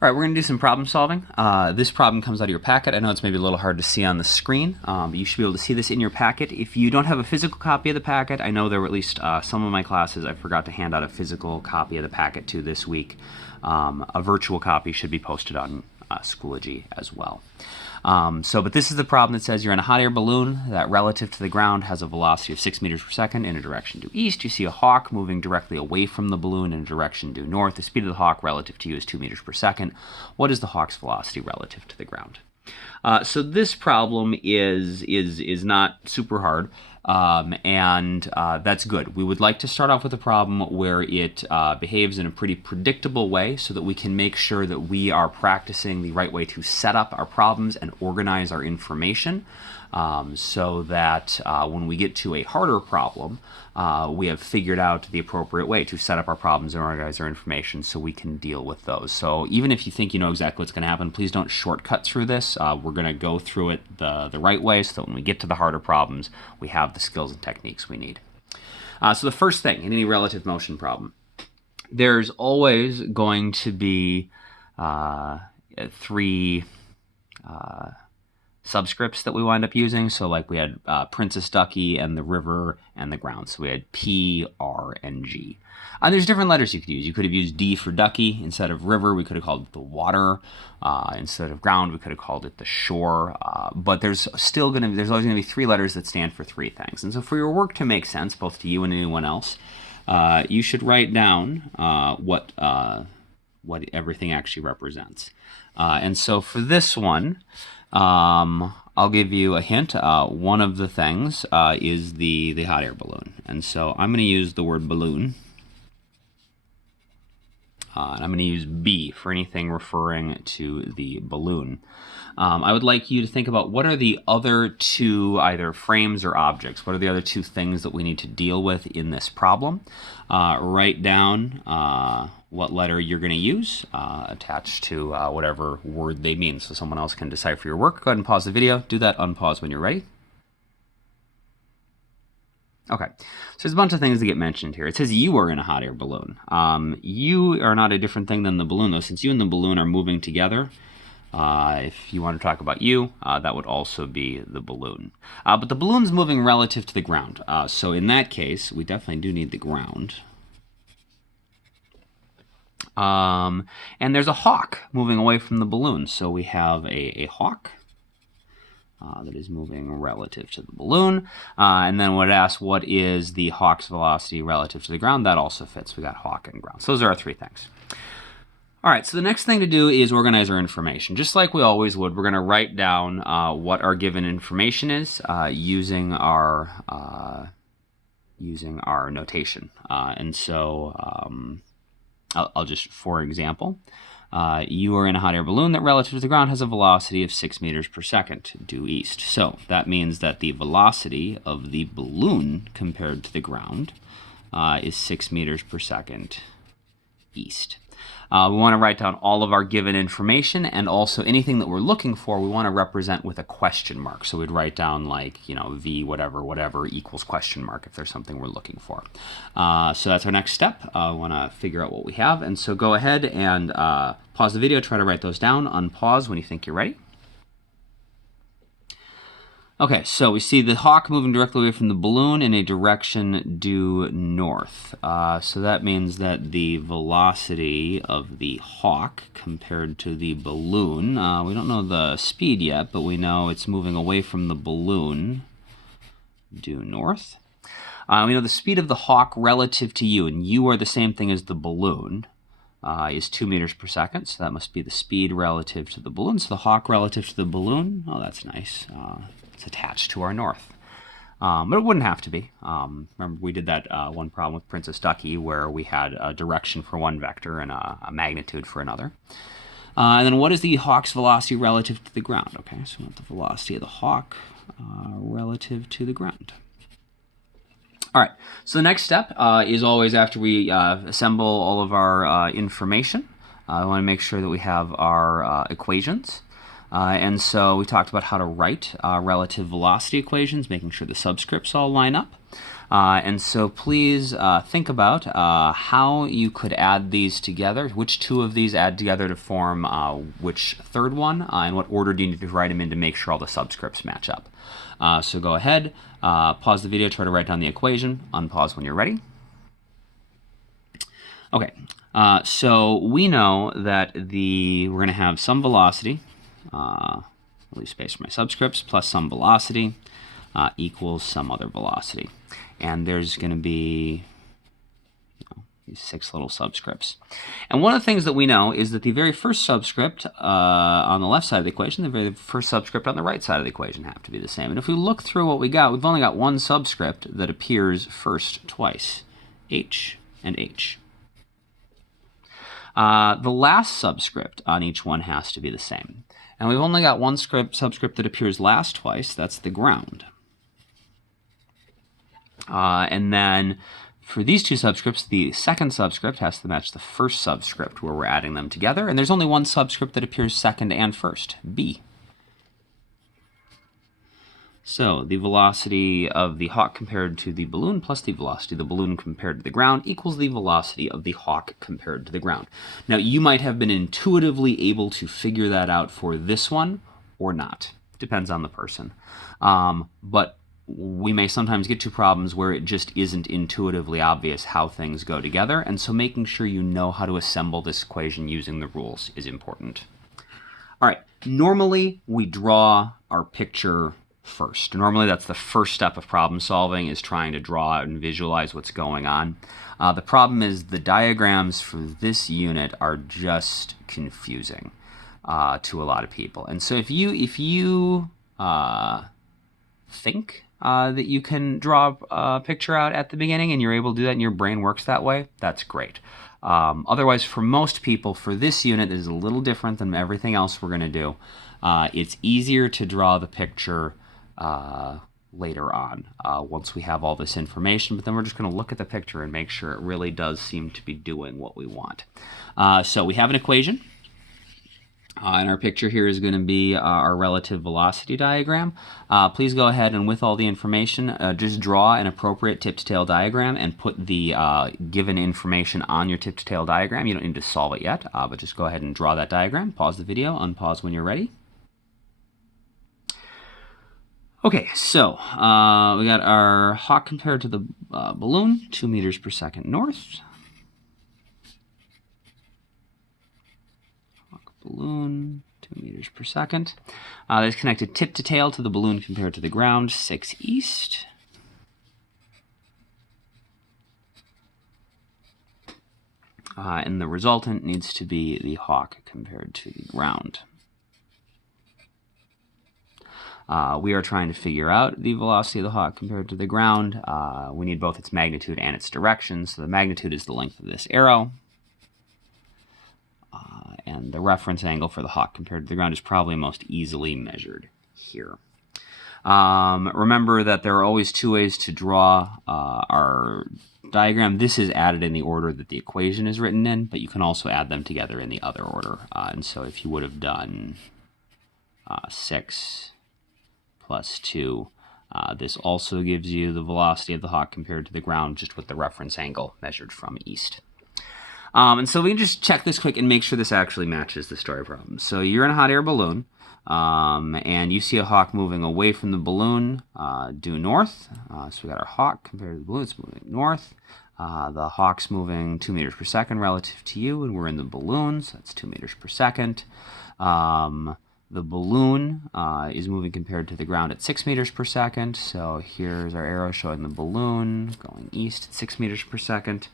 All right, we're going to do some problem solving. This problem comes out of your packet. I know it's maybe a little hard to see on the screen, but you should be able to see this in your packet. If you don't have a physical copy of the packet, I know there were at least some of my classes I forgot to hand out a physical copy of the packet to this week. A virtual copy should be posted on Schoology as well. But this is the problem that says you're in a hot air balloon that relative to the ground has a velocity of 6 meters per second in a direction due east. You see a hawk moving directly away from the balloon in a direction due north. The speed of the hawk relative to you is 2 meters per second. What is the hawk's velocity relative to the ground? So this problem is not super hard, and that's good. We would like to start off with a problem where it behaves in a pretty predictable way so that we can make sure that we are practicing the right way to set up our problems and organize our information, so that when we get to a harder problem, we have figured out the appropriate way to set up our problems and organize our information so we can deal with those. So even if you think you know exactly what's going to happen, please don't shortcut through this. We're going to go through it the right way so that when we get to the harder problems, we have the skills and techniques we need. So the first thing in any relative motion problem, there's always going to be three subscripts that we wind up using. So like we had Princess Ducky and the river and the ground. So we had P, R, and G. There's different letters you could use. You could have used D for ducky instead of river. We could have called it the water. Instead of ground, we could have called it the shore. But there's always going to be three letters that stand for three things. And so for your work to make sense, both to you and anyone else, you should write down what everything actually represents. And so for this one, I'll give you a hint. One of the things is the hot air balloon. And so I'm going to use the word balloon. And I'm going to use B for anything referring to the balloon. I would like you to think about what are the other two either frames or objects. What are the other two things that we need to deal with in this problem? Write down what letter you're going to use attached to whatever word they mean so someone else can decipher your work. Go ahead and pause the video. Do that, unpause when you're ready. Okay, so there's a bunch of things that get mentioned here. It says you are in a hot air balloon. You are not a different thing than the balloon, though. Since you and the balloon are moving together, if you want to talk about you, that would also be the balloon. But the balloon's moving relative to the ground. So in that case, we definitely do need the ground. And there's a hawk moving away from the balloon. So we have a hawk. That is moving relative to the balloon. And then when it asks what is the hawk's velocity relative to the ground, that also fits. We got hawk and ground. So those are our three things. All right, so the next thing to do is organize our information. Just like we always would, we're going to write down what our given information is using our notation. And so I'll just, for example, you are in a hot air balloon that relative to the ground has a velocity of 6 meters per second due east. So that means that the velocity of the balloon compared to the ground is 6 meters per second east. We want to write down all of our given information, and also anything that we're looking for, we want to represent with a question mark. So we'd write down like, V whatever equals question mark if there's something we're looking for. So that's our next step. We want to figure out what we have. And so go ahead and pause the video, try to write those down, unpause when you think you're ready. Okay, so we see the hawk moving directly away from the balloon in a direction due north. So that means that the velocity of the hawk compared to the balloon, we don't know the speed yet, but we know it's moving away from the balloon due north. We know the speed of the hawk relative to you, and you are the same thing as the balloon, is 2 meters per second. So that must be the speed relative to the balloon. So the hawk relative to the balloon, oh, that's nice. It's attached to our north. But it wouldn't have to be. Remember, we did that one problem with Princess Ducky where we had a direction for one vector and a magnitude for another. And then what is the hawk's velocity relative to the ground? Okay, so we want the velocity of the hawk relative to the ground. All right, so the next step is always after we assemble all of our information, we want to make sure that we have our equations. And so we talked about how to write relative velocity equations, making sure the subscripts all line up. And so please think about how you could add these together, which two of these add together to form which third one, and what order do you need to write them in to make sure all the subscripts match up. So go ahead, pause the video, try to write down the equation, unpause when you're ready. Okay, so we know that we're going to have some velocity, leave space for my subscripts, plus some velocity equals some other velocity. And there's going to be these 6 little subscripts. And one of the things that we know is that the very first subscript on the left side of the equation, the very first subscript on the right side of the equation have to be the same. And if we look through what we got, we've only got one subscript that appears first twice, h and h. The last subscript on each one has to be the same. And we've only got one subscript that appears last twice, that's the ground. And then for these two subscripts, the second subscript has to match the first subscript where we're adding them together. And there's only one subscript that appears second and first, b. So the velocity of the hawk compared to the balloon plus the velocity of the balloon compared to the ground equals the velocity of the hawk compared to the ground. Now, you might have been intuitively able to figure that out for this one or not. Depends on the person. But we may sometimes get to problems where it just isn't intuitively obvious how things go together, and so making sure you know how to assemble this equation using the rules is important. All right, normally we draw our picture first. Normally that's the first step of problem solving, is trying to draw out and visualize what's going on. The problem is the diagrams for this unit are just confusing to a lot of people. And so if you think that you can draw a picture out at the beginning and you're able to do that and your brain works that way, that's great. Otherwise, for most people, for this unit, it is a little different than everything else we're going to do. It's easier to draw the picture later on, once we have all this information, but then we're just going to look at the picture and make sure it really does seem to be doing what we want. So we have an equation. And our picture here is going to be our relative velocity diagram. Please go ahead and with all the information, just draw an appropriate tip-to-tail diagram and put the given information on your tip-to-tail diagram. You don't need to solve it yet, but just go ahead and draw that diagram. Pause the video, unpause when you're ready. Okay, so we got our hawk compared to the balloon, 2 meters per second north. Balloon, 2 meters per second. That's connected tip to tail to the balloon compared to the ground, 6 east. And the resultant needs to be the hawk compared to the ground. We are trying to figure out the velocity of the hawk compared to the ground. We need both its magnitude and its direction. So the magnitude is the length of this arrow. And the reference angle for the hawk compared to the ground is probably most easily measured here. Remember that there are always 2 ways to draw our diagram. This is added in the order that the equation is written in, but you can also add them together in the other order. And so if you would have done 6 plus 2, this also gives you the velocity of the hawk compared to the ground, just with the reference angle measured from east. And so we can just check this quick and make sure this actually matches the story problem. So you're in a hot air balloon, and you see a hawk moving away from the balloon due north. So we got our hawk compared to the balloon, it's moving north. The hawk's moving 2 meters per second relative to you, and we're in the balloon, so that's 2 meters per second. The balloon is moving compared to the ground at 6 meters per second. So here's our arrow showing the balloon going east at 6 meters per second.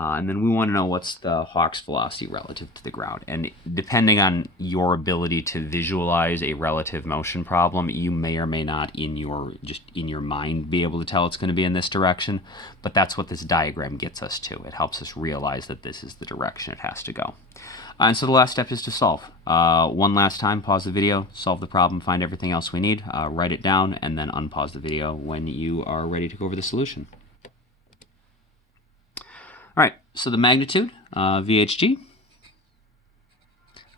And then we want to know what's the hawk's velocity relative to the ground. And depending on your ability to visualize a relative motion problem, you may or may not in your mind be able to tell it's going to be in this direction. But that's what this diagram gets us to. It helps us realize that this is the direction it has to go. And so the last step is to solve. One last time, pause the video, solve the problem, find everything else we need, write it down, and then unpause the video when you are ready to go over the solution. All right, so the magnitude, VHG,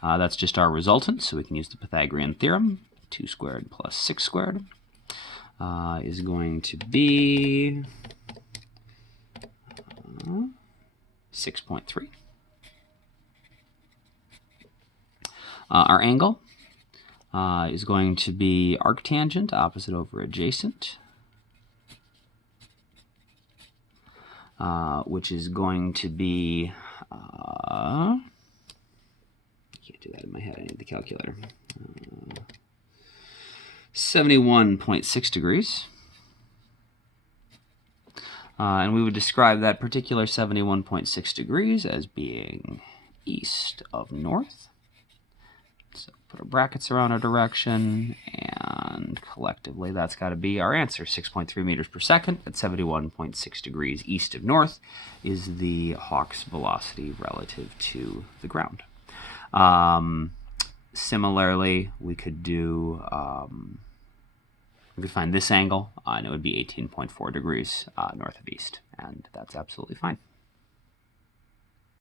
that's just our resultant, so we can use the Pythagorean theorem. 2 squared plus 6 squared is going to be 6.3. Our angle is going to be arctangent, opposite over adjacent, which is going to be, I can't do that in my head, I need the calculator, 71.6 degrees. And we would describe that particular 71.6 degrees as being east of north. So put our brackets around our direction, and collectively that's got to be our answer. 6.3 meters per second at 71.6 degrees east of north is the Hawk's velocity relative to the ground. Similarly, we could do, we could find this angle, and it would be 18.4 degrees north of east, and that's absolutely fine.